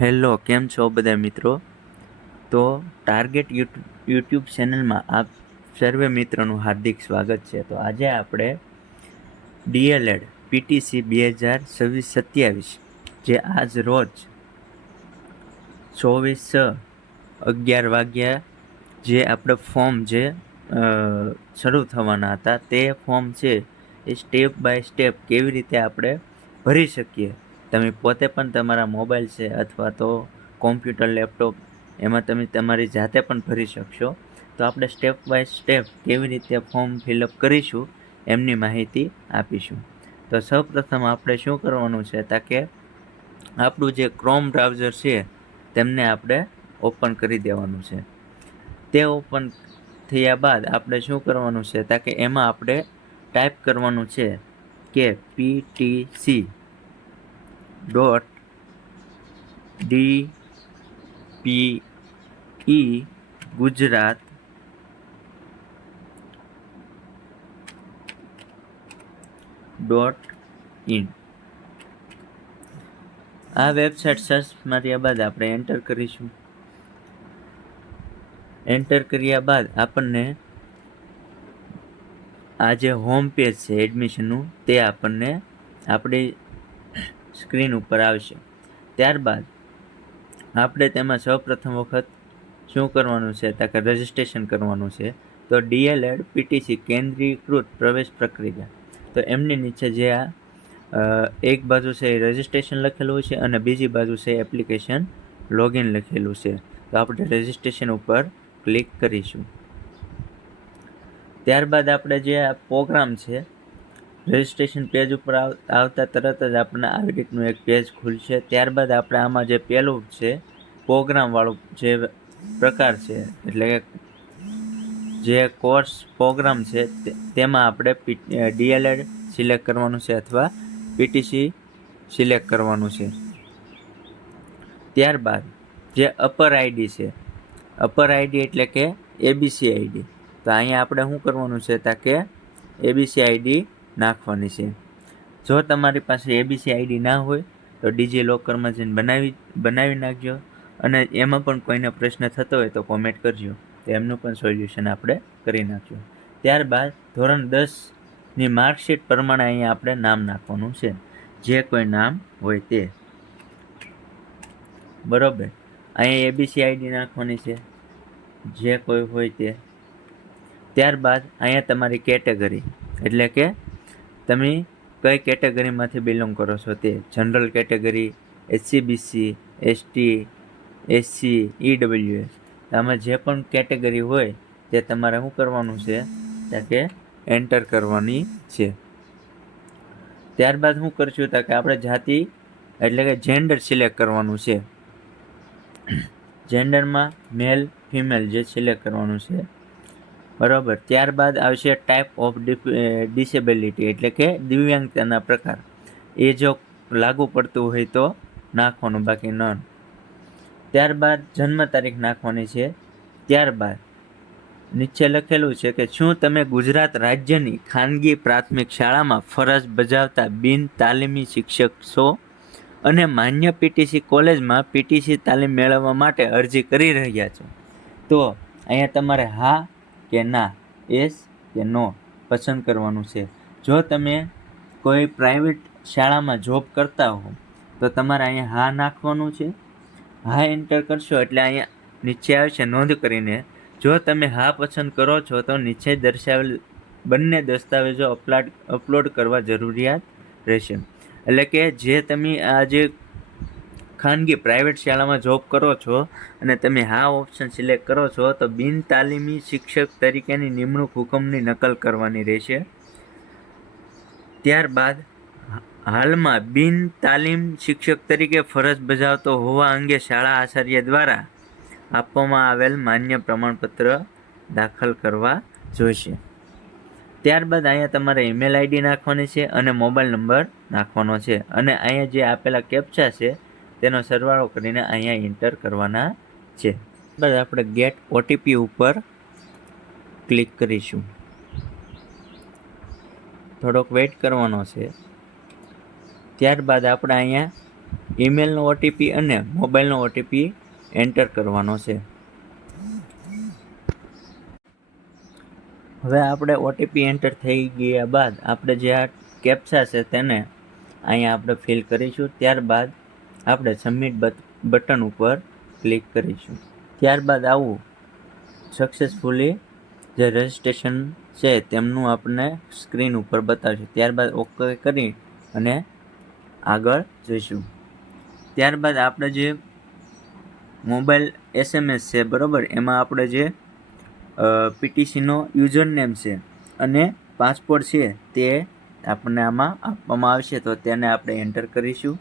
Hello, કેમ છો બધા મિત્રો? તો ટાર્ગેટ યુટ્યુબ ચેનલમાં આપ સર્વે મિત્રોનું હાર્દિક સ્વાગત છે. તો આજે આપણે ડીએલએડ પીટીસી 2026-27 જે આજ રોજ 24:11 વાગ્યા જે આપણે ફોર્મ જે શરૂ થવાના હતા તે ફોર્મ છે એ સ્ટેપ બાય સ્ટેપ કેવી રીતે આપણે ભરી શકીએ. તમે પોતે પણ તમારા મોબાઈલ છે અથવા તો કોમ્પ્યુટર, લેપટોપ એમાં તમે તમારી જાતે પણ ભરી શકશો. તો આપણે સ્ટેપ બાય સ્ટેપ કેવી રીતે ફોર્મ ફિલઅપ કરીશું એમની માહિતી આપીશું. તો સૌપ્રથમ આપણે શું કરવાનું છે કે આપણું જે ક્રોમ બ્રાઉઝર છે તેમને આપણે ઓપન કરી દેવાનું છે. તે ઓપન થયા બાદ આપણે શું કરવાનું છે કે એમાં આપણે ટાઈપ કરવાનું છે કે ptc.dpe gujarat.in આ વેબસાઇટ સર્ચ માર્યા બાદ આપણે એન્ટર કરીશું. એન્ટર કર્યા બાદ આપણને આ જે હોમ પેજ છે એડમિશનનું તે આપણને આપણી સ્ક્રીન ઉપર આવશે. ત્યારબાદ આપણે તેમાં સૌપ્રથમ વખત શું કરવાનું છે કે રજિસ્ટ્રેશન કરવાનું છે. તો ડીએલએડ પીટીસી કેન્દ્રીયકૃત પ્રવેશ પ્રક્રિયા, તો એમની નીચે જે આ એક બાજુ છે એ રજિસ્ટ્રેશન લખેલું છે અને બીજી બાજુ છે એપ્લિકેશન લોગિન લખેલું છે. તો આપણે રજિસ્ટ્રેશન ઉપર ક્લિક કરીશું. ત્યારબાદ આપણે જે આ પ્રોગ્રામ છે રજિસ્ટ્રેશન પેજ ઉપર આવતા તરત જ આપણને આવી રીતનું એક પેજ ખુલશે. ત્યારબાદ આપણે આમાં જે પહેલું છે પ્રોગ્રામવાળું જે પ્રકાર છે એટલે કે જે કોર્સ પ્રોગ્રામ છે તેમાં આપણે ડીએલએડ સિલેક્ટ કરવાનું છે અથવા પીટીસી સિલેક્ટ કરવાનું છે. ત્યારબાદ જે અપર આઈડી છે, અપર આઈડી એટલે કે એબીસી આઈડી, તો અહીંયા આપણે શું કરવાનું છે કે એબીસી આઈડી નાખવાની છે. જો તમારી પાસે એબીસી આઈડી ના હોય તો ડિજીલોકરમાં જઈને બનાવી નાખજો અને એમાં પણ કોઈને પ્રશ્ન થતો હોય તો કોમેન્ટ કરજો, તો એમનું પણ સોલ્યુશન આપણે કરી નાખજો. ત્યારબાદ ધોરણ 10ની માર્કશીટ પ્રમાણે અહીંયા આપણે નામ નાખવાનું છે, જે કોઈ નામ હોય તે. બરોબર, અહીંયા એબીસી આઈડી નાખવાની છે, જે કોઈ હોય તે. ત્યારબાદ અહીંયા તમારી કેટેગરી એટલે કે તમે કઈ કેટેગરીમાંથી બિલોંગ કરો છો તે, general category, SC, ST, SC, EWS, આમાં જે પણ કેટેગરી હોય તે તમારે શું કરવાનું છે કે એન્ટર કરવાની છે. ત્યારબાદ શું કરશું કે આપણે જાતિ એટલે કે જેન્ડર સિલેક્ટ કરવાનું છે. જેન્ડરમાં મેલ ફિમેલ જે સિલેક્ટ કરવાનું છે. બરાબર, ત્યારબાદ આવશે ટાઈપ ઓફ ડિસેબિલિટી એટલે કે દિવ્યાંગતાના પ્રકાર, એ જો લાગુ પડતું હોય તો નાખવાનું, બાકી નન. ત્યારબાદ જન્મ તારીખ નાખવાની છે. ત્યારબાદ નીચે લખેલું છે કે શું તમે ગુજરાત રાજ્યની ખાનગી પ્રાથમિક શાળામાં ફરજ બજાવતા બિન તાલીમી શિક્ષક છો અને માન્ય પીટીસી કોલેજમાં પીટીસી તાલીમ મેળવવા માટે અરજી કરી રહ્યા છો? તો અહીંયા તમારે હા કે ના, એસ કે નો પસંદ કરવાનું છે. જો તમે કોઈ પ્રાઇવેટ શાળામાં જોબ કરતા હો તો તમારે અહીંયા હા નાખવાનું છે. હા એન્ટર કરશો એટલે અહીંયા નીચે આવશે નોંધ કરીને. જો તમે હા પસંદ કરો છો તો નીચે દર્શાવેલ બંને દસ્તાવેજો અપલોડ કરવા જરૂરિયાત રહેશે. એટલે કે જે તમે આ જે ખાનગી પ્રાઇવેટ શાળામાં જોબ કરો છો અને તમે હા ઓપ્શન સિલેક્ટ કરો છો તો બિન તાલીમી શિક્ષક તરીકેની નિમણૂક હુકમની નકલ કરવાની રહેશે. ત્યારબાદ હાલમાં બિન તાલીમ શિક્ષક તરીકે ફરજ બજાવતો હોવા અંગે શાળા આચાર્ય દ્વારા આપવામાં આવેલ માન્ય પ્રમાણપત્ર દાખલ કરવા જોઈશે. ત્યારબાદ અહીંયા તમારે ઈમેલ આઈડી નાખવાની છે અને મોબાઈલ નંબર નાખવાનો છે અને અહીંયા જે આપેલા કેપ્ચા છે તેનો સરવાળો કરીને અહીંયા એન્ટર કરવાના છે. બસ આપણે ગેટ ઓટીપી ઉપર ક્લિક કરીશું. થોડોક વેઇટ કરવાનો છે. ત્યારબાદ આપણે અહીંયા ઈમેલનો ઓટીપી અને મોબાઈલનો ઓટીપી એન્ટર કરવાનો છે. હવે આપણે ઓટીપી એન્ટર થઈ ગયા બાદ આપણે જે આ કેપ્ચા છે તેને અહીંયા આપણે ફિલ કરીશું. ત્યારબાદ આપણે સબમિટ બટન ઉપર ક્લિક કરીશું. ત્યારબાદ આવું સક્સેસફુલી જે રજિસ્ટ્રેશન છે તેમનું આપણને સ્ક્રીન ઉપર બતાવશે. ત્યારબાદ ઓકે કરી અને આગળ જઈશું. ત્યારબાદ આપણે જે મોબાઈલ SMS છે બરાબર, એમાં આપણે જે પીટીસીનો યુઝર નેમ છે અને પાસપોર્ટ છે તે આપણને આમાં આપવામાં આવશે, તો તેને આપણે એન્ટર કરીશું.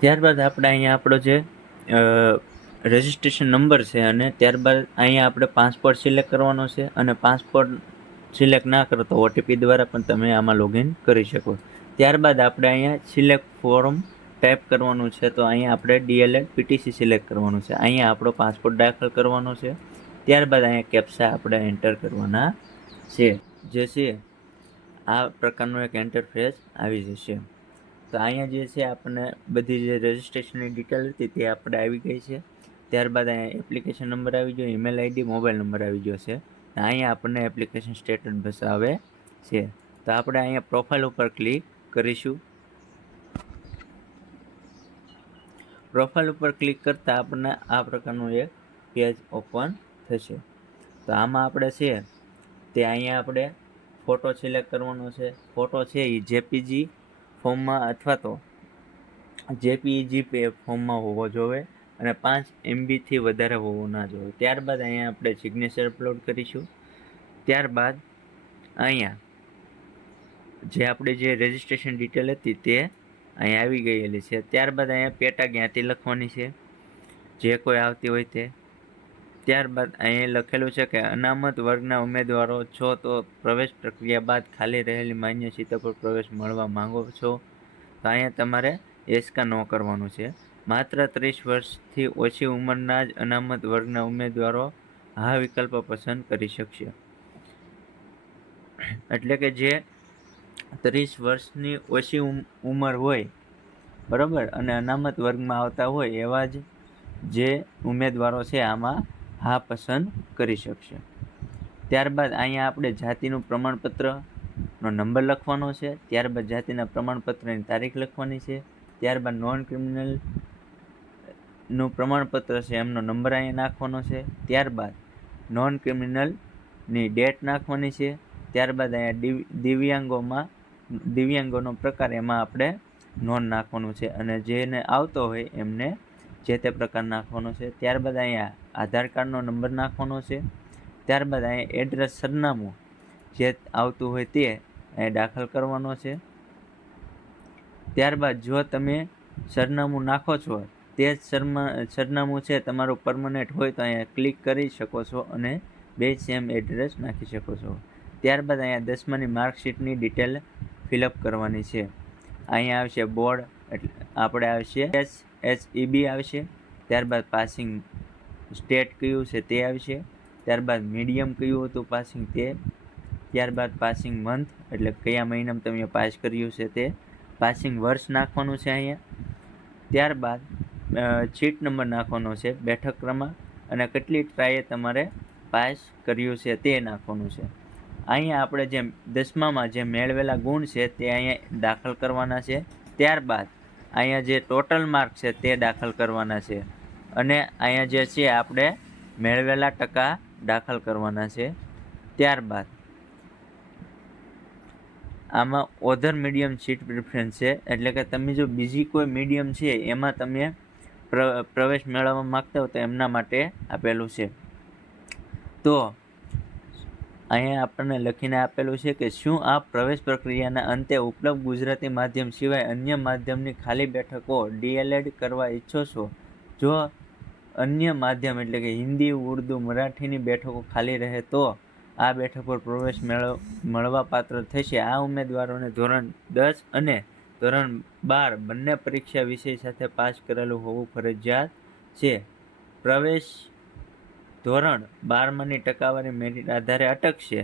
ત્યારબાદ આપણે અહીંયા આપણો જે રજિસ્ટ્રેશન નંબર છે અને ત્યારબાદ અહીંયા આપણે પાસપોર્ટ સિલેક્ટ કરવાનો છે, અને પાસપોર્ટ સિલેક્ટ ના કરો તો ઓટીપી દ્વારા પણ તમે આમાં લોગિન કરી શકો. ત્યારબાદ આપણે અહીંયા સિલેક્ટ ફોર્મ ટાઈપ કરવાનું છે, તો અહીંયા આપણે DLED PTC સિલેક્ટ કરવાનું છે. અહીંયા આપણો પાસપોર્ટ દાખલ કરવાનો છે. ત્યારબાદ અહીંયા કેપ્ચા આપણે એન્ટર કરવાના છે. જે છે આ પ્રકારનો એક ઇન્ટરફેસ આવી જશે. તો અહીંયા જે છે આપણને બધી જે રજિસ્ટ્રેશનની ડિટેલ હતી તે આપણે આવી ગઈ છે. ત્યારબાદ અહીંયા એપ્લિકેશન નંબર આવી ગયો, ઈમેલ આઈડી, મોબાઈલ નંબર આવી ગયો છે. અહીંયા આપણને એપ્લિકેશન સ્ટેટસ બતાવે છે. તો આપણે અહીંયા પ્રોફાઇલ ઉપર ક્લિક કરીશું. પ્રોફાઇલ ઉપર ક્લિક કરતાં આપણને આ પ્રકારનું એક પેજ ઓપન થશે. તો આમાં આપણે છે તે અહીંયા આપણે ફોટો સિલેક્ટ કરવાનો છે. ફોટો છે એ જેપીજી ફોર્મમાં અથવા તો જેપીજી ફોર્મમાં હોવો જોઈએ અને 5 MBથી વધારે હોવો ના જોઈએ. ત્યારબાદ અહીંયા આપણે સિગ્નેચર અપલોડ કરીશું. ત્યારબાદ અહીંયા જે આપણે જે રજિસ્ટ્રેશન ડિટેલ હતી તે અહીંયા આવી ગયેલી છે. ત્યારબાદ અહીંયા પેટા જ્ઞાતિ લખવાની છે, જે કોઈ આવતી હોય તે. ત્યારબાદ અહીંયા લખેલું છે કે અનામત વર્ગના ઉમેદવારો છો તો પ્રવેશ પ્રક્રિયા બાદ ખાલી રહેલી માન્ય સીટો પર પ્રવેશ મળવા માંગો છો, તો અહીંયા તમારે યસ કા નો કરવાનું છે. માત્ર 30 વર્ષથી ઓછી ઉંમરના જ અનામત વર્ગના ઉમેદવારો હા વિકલ્પ પસંદ કરી શકશે. એટલે કે જે 30 વર્ષની ઓછી ઉંમર હોય બરાબર અને અનામત વર્ગમાં આવતા હોય એવા જ જે ઉમેદવારો છે આમાં હા પસંદ કરી શકશે. ત્યારબાદ અહીંયા આપણે જાતિનું પ્રમાણપત્રનો નંબર લખવાનો છે. ત્યારબાદ જાતિના પ્રમાણપત્રની તારીખ લખવાની છે. ત્યારબાદ નોન ક્રિમિનલનું પ્રમાણપત્ર છે એમનો નંબર અહીંયા નાખવાનો છે. ત્યારબાદ નોન ક્રિમિનલની ડેટ નાખવાની છે. ત્યારબાદ અહીંયા દિવ્યાંગોનો પ્રકાર એમાં આપણે નોન નાખવાનું છે અને જેને આવતો હોય એમને જે તે પ્રકાર નાખવાનો છે. ત્યારબાદ અહીંયા આધાર કાર્ડનો નંબર નાખવાનો છે. ત્યારબાદ અહીંયા એડ્રેસ સરનામું જે આવતું હોય તે અહીંયા દાખલ કરવાનો છે. ત્યારબાદ જો તમે સરનામું નાખો છો તે જ સરનામું છે તમારું પરમનન્ટ હોય તો અહીંયા ક્લિક કરી શકો છો અને બે સેમ એડ્રેસ નાખી શકો છો. ત્યારબાદ અહીંયા 10માની માર્કશીટની ડિટેલ ફિલઅપ કરવાની છે. અહીંયા આવશે બોર્ડ, એટલે આપણે આવશે SHEB આવશે. ત્યારબાદ પાસિંગ સ્ટેટ કયું છે તે આવશે. ત્યારબાદ મીડિયમ કયું હતું પાસિંગ તે. ત્યારબાદ પાસિંગ મંથ એટલે કયા મહિનામાં તમે પાસ કર્યું છે તે. પાસિંગ વર્ષ નાખવાનું છે અહીંયા. ત્યારબાદ સીટ નંબર નાખવાનો છે, બેઠક ક્રમાંક અને કેટલી ટ્રાયે તમારે પાસ કર્યું છે તે નાખવાનું છે. અહીંયા આપણે જે 10મામાં જે મેળવેલા ગુણ છે તે અહીંયા દાખલ કરવાના છે. ત્યારબાદ અહીંયા જે ટોટલ માર્ક છે તે દાખલ કરવાના છે અને અહીંયા જે છે આપણે મેળવેલા ટકા દાખલ કરવાના છે. ત્યારબાદ આમાં ઓધર મીડિયમ સીટ પ્રિફરન્સ છે, એટલે કે તમે જો બીજી કોઈ મીડિયમ છે એમાં તમે પ્રવેશ મેળવવા માગતા હો તો એમના માટે આપેલું છે. તો અહીંયા આપણને લખીને આપેલું છે કે શું આપ પ્રવેશ પ્રક્રિયાના અંતે ઉપલબ્ધ ગુજરાતી માધ્યમ સિવાય અન્ય માધ્યમની ખાલી બેઠકો DLED કરવા ઈચ્છો છો? જો અન્ય માધ્યમ એટલે કે હિન્દી, ઉર્દુ, મરાઠીની બેઠકો ખાલી રહે તો આ બેઠક પર પ્રવેશ મળવા પાત્ર થશે. આ ઉમેદવારોને ધોરણ 10 અને ધોરણ 12 બંને પરીક્ષા વિષય સાથે પાસ કરેલું હોવું ફરજિયાત છે. પ્રવેશ ધોરણ 12માની ટકાવારી મેરિટ આધારે અટકશે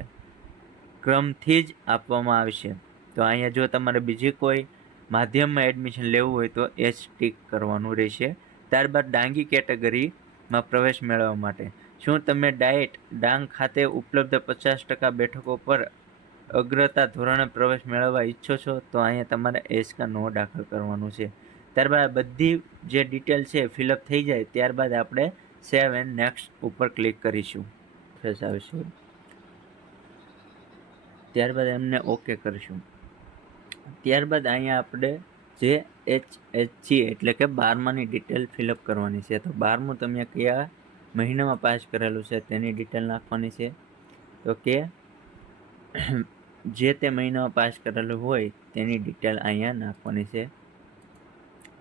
ક્રમથી જ આપવામાં આવશે. તો અહીંયા જો તમારે બીજી કોઈ માધ્યમમાં એડમિશન લેવું હોય તો એચ ટીક કરવાનું રહેશે. ત્યારબાદ ડાંગી કેટેગરીમાં પ્રવેશ મેળવવા માટે શું તમે ડાંગ ખાતે ઉપલબ્ધ 50% બેઠકો પર અગ્રતા ધોરણે પ્રવેશ મેળવવા ઈચ્છો છો? તો અહીંયા તમારે એસ કા નો દાખલ કરવાનું છે. ત્યારબાદ બધી જે ડિટેલ છે ફિલઅપ થઈ જાય ત્યારબાદ આપણે સેવ એન્ડ નેક્સ્ટ ઉપર ક્લિક કરીશું. ફેસ આવશે ત્યારબાદ એમને ઓકે કરીશું. ત્યારબાદ અહીંયા આપણે જે HHG એટલે કે 12માની ડિટેલ ફિલઅપ કરવાની છે. તો 12મું તમે કયા મહિનામાં પાસ કરેલું છે તેની ડિટેલ નાખવાની છે. તો કે જે તે મહિનામાં પાસ કરેલું હોય તેની ડિટેલ અહીંયા નાખવાની છે.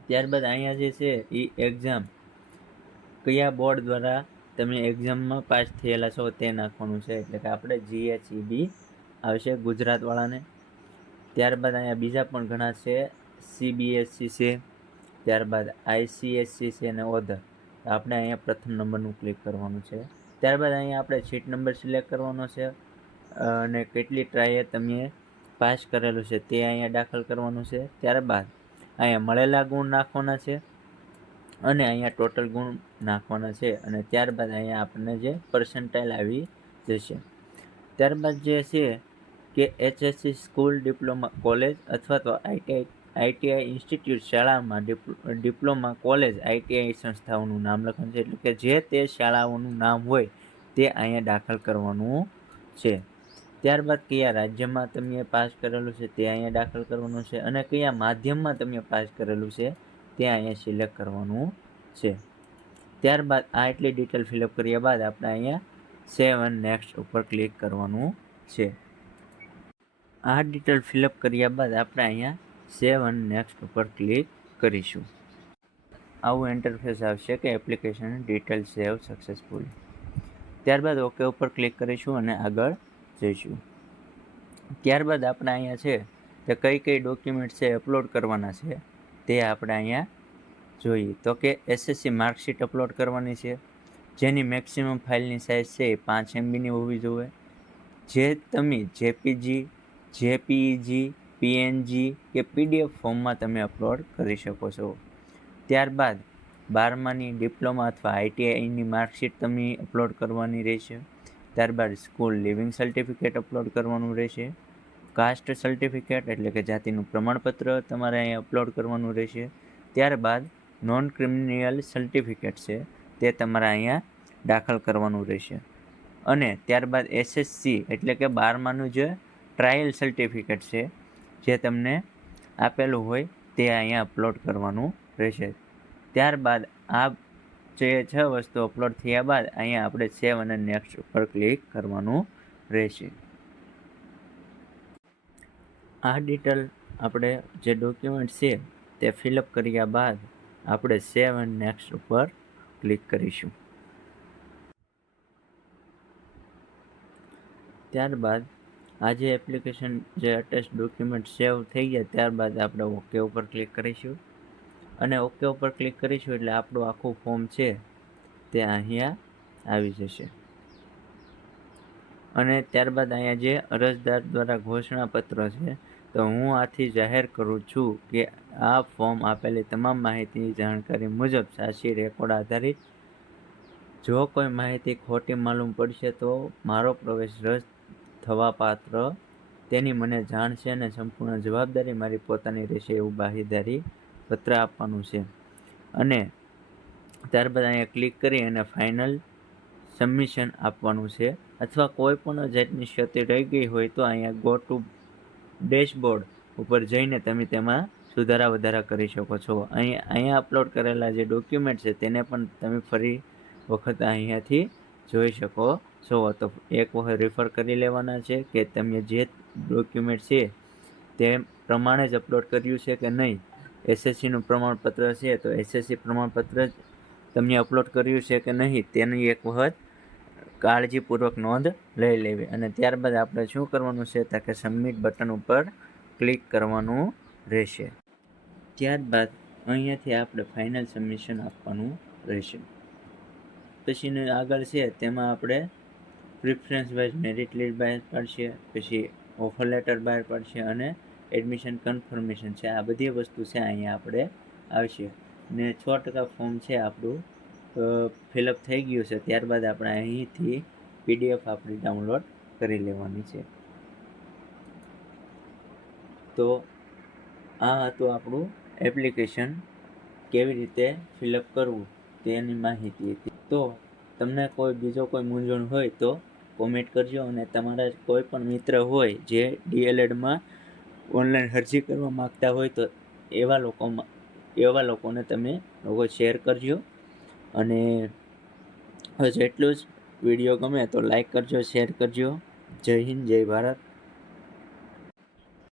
ત્યારબાદ અહીંયા જે છે એ એક્ઝામ કયા બોર્ડ દ્વારા તમે એક્ઝામમાં પાસ થયેલા છો તે નાખવાનું છે. એટલે કે આપણે GHEB આવશે ગુજરાતવાળાને. ત્યારબાદ અહીંયા બીજા પણ ઘણા છે, CBSE છે, ત્યારબાદ ICSC છે અને ઓધર. આપણે અહીંયા પ્રથમ નંબરનું ક્લિક કરવાનું છે. ત્યારબાદ અહીંયા આપણે સીટ નંબર સિલેક્ટ કરવાનો છે અને કેટલી ટ્રાયે તમે પાસ કરેલું છે તે અહીંયા દાખલ કરવાનું છે. ત્યારબાદ અહીંયા મળેલા ગુણ નાખવાના છે અને અહીંયા ટોટલ ગુણ નાખવાના છે અને ત્યારબાદ અહીંયા આપણને જે પર્સન્ટાઇલ આવી જશે. ત્યારબાદ જે છે કે HSC સ્કૂલ, ડિપ્લોમા કોલેજ અથવા તો ITI ઇન્સ્ટિટ્યૂટ શાળામાં ડિપ્લોમા કોલેજ ITI સંસ્થાઓનું નામ લખવાનું છે. એટલે કે જે તે શાળાઓનું નામ હોય તે અહીંયા દાખલ કરવાનું છે. ત્યારબાદ કયા રાજ્યમાં તમે પાસ કરેલું છે તે અહીંયા દાખલ કરવાનું છે અને કયા માધ્યમમાં તમે પાસ કરેલું છે તે અહીંયા સિલેક્ટ કરવાનું છે. ત્યારબાદ આ એટલી ડિટેલ ફિલઅપ કર્યા બાદ આપણે અહીંયા સેવ એન્ડ નેક્સ્ટ ઉપર ક્લિક કરવાનું છે. આ ડિટેલ ફિલઅપ કર્યા બાદ આપણે અહીંયા સેવ એન્ડ નેક્સ્ટ ઉપર ક્લિક કરીશું. આવું ઇન્ટરફેસ આવશે કે એપ્લિકેશન ડિટેલ સેવ સક્સેસફુલ. ત્યારબાદ ઓકે ઉપર ક્લિક કરીશું અને આગળ જઈશું. ત્યારબાદ આપણે અહીંયા છે તે કઈ ડોક્યુમેન્ટ છે અપલોડ કરવાના છે તે આપણે અહીંયા જોઈએ. તો કે SSC માર્કશીટ અપલોડ કરવાની છે જેની મેક્સિમમ ફાઇલની સાઇઝ છે એ 5 MBની હોવી જોઈએ. જે તમે JPG, JPEG, PNG કે PDF ફોર્મમાં તમે અપલોડ કરી શકો છો. ત્યારબાદ 12માની ડિપ્લોમા અથવા ITIની માર્કશીટ તમે અપલોડ કરવાની રહેશે. ત્યારબાદ સ્કૂલ લિવિંગ સર્ટિફિકેટ અપલોડ કરવાનું રહેશે. કાસ્ટ સર્ટિફિકેટ એટલે કે જાતિનું પ્રમાણપત્ર તમારે અહીં અપલોડ કરવાનું રહેશે. ત્યારબાદ નોન ક્રિમિનલ સર્ટિફિકેટ છે તે તમારે અહીંયા દાખલ કરવાનું રહેશે. અને ત્યારબાદ SSC એટલે કે 12માનું જે ટ્રાયલ સર્ટિફિકેટ છે જે તમને આપેલું હોય તે અહીંયા અપલોડ કરવાનું રહેશે. ત્યારબાદ આ જે 6 વસ્તુ અપલોડ થયા બાદ અહીંયા આપણે સેવ અને નેક્સ્ટ ઉપર ક્લિક કરવાનું રહેશે. આ ડિટેલ આપણે જે ડોક્યુમેન્ટ છે તે ફિલઅપ કર્યા બાદ આપણે સેવ એન્ડ નેક્સ્ટ ઉપર ક્લિક કરીશું. ત્યારબાદ આ જે એપ્લિકેશન જે અટેચ ડોક્યુમેન્ટ સેવ થઈ ગયા ત્યારબાદ આપણે ઓકે ઉપર ક્લિક કરીશું અને ઓકે ઉપર ક્લિક કરીશું એટલે આપણું આખું ફોર્મ છે તે અહીંયા આવી જશે. અને ત્યારબાદ અહીંયા જે અરજદાર દ્વારા ઘોષણાપત્ર છે તો હું આથી જાહેર કરું છું કે આ ફોર્મ આપેલી તમામ માહિતીની જાણકારી મુજબ સાચી રેકોર્ડ આધારિત. જો કોઈ માહિતી ખોટી માલુમ પડશે તો મારો પ્રવેશ રદ થવા પાત્ર તેની મને જાણ છે અને સંપૂર્ણ જવાબદારી મારી પોતાની રહેશે એવું બાહેધરી પત્ર આપવાનું છે. અને ત્યારબાદ અહીંયા ક્લિક કરી અને ફાઇનલ સબમિશન આપવાનું છે. અથવા કોઈ પણ જાતની ક્ષતિ રહી ગઈ હોય તો અહીંયા ગો ટુ ડેશબોર્ડ ઉપર જઈને તમે તેમાં સુધારા વધારા કરી શકો છો. અહીંયા અપલોડ કરેલા જે ડોક્યુમેન્ટ છે તેને પણ તમે ફરી વખત અહીંયાથી જોઈ શકો છો. તો એક વખત રિફર કરી લેવાના છે કે તમે જે ડોક્યુમેન્ટ છે તે પ્રમાણે જ અપલોડ કર્યું છે કે નહીં. SSCનું પ્રમાણપત્ર છે તો SSC પ્રમાણપત્ર જ તમે અપલોડ કર્યું છે કે નહીં તેની એક વખત કાળજીપૂર્વક નોંધ લઈ લેવી. અને ત્યારબાદ આપણે શું કરવાનું છે તો કે સબમિટ બટન ઉપર ક્લિક કરવાનું રહેશે. ત્યારબાદ અહીંયાથી આપણે ફાઇનલ સબમિશન આપવાનું રહેશે. પછીનું આગળ છે તેમાં આપણે પ્રિફરન્સ વાઇઝ મેરિટ લિસ્ટ બહાર પાડશે, પછી ઓફર લેટર બહાર પાડશે અને એડમિશન કન્ફર્મેશન છે, આ બધી વસ્તુ છે અહીંયા આપણે આવશે. ને 6% ફોર્મ છે આપણું ફિલઅપ થઈ ગયું છે. ત્યારબાદ આપણે અહીંથી PDF આપણી ડાઉનલોડ કરી લેવાની છે. તો આ હતું આપણું એપ્લિકેશન કેવી રીતે ફિલઅપ કરવું તેની માહિતી હતી. તો તમને કોઈ બીજો કોઈ મૂંઝવણ હોય તો કોમેન્ટ કરજો, અને તમારા કોઈ પણ મિત્ર હોય જે DLEDમાં ઓનલાઈન અરજી કરવા માગતા હોય તો એવા લોકોને તમે લોકો શેર કરજો. અને બસ એટલું જ. વિડીયો ગમે તો લાઈક કરજો, શેર કરજો. જય હિન્દ, જય ભારત.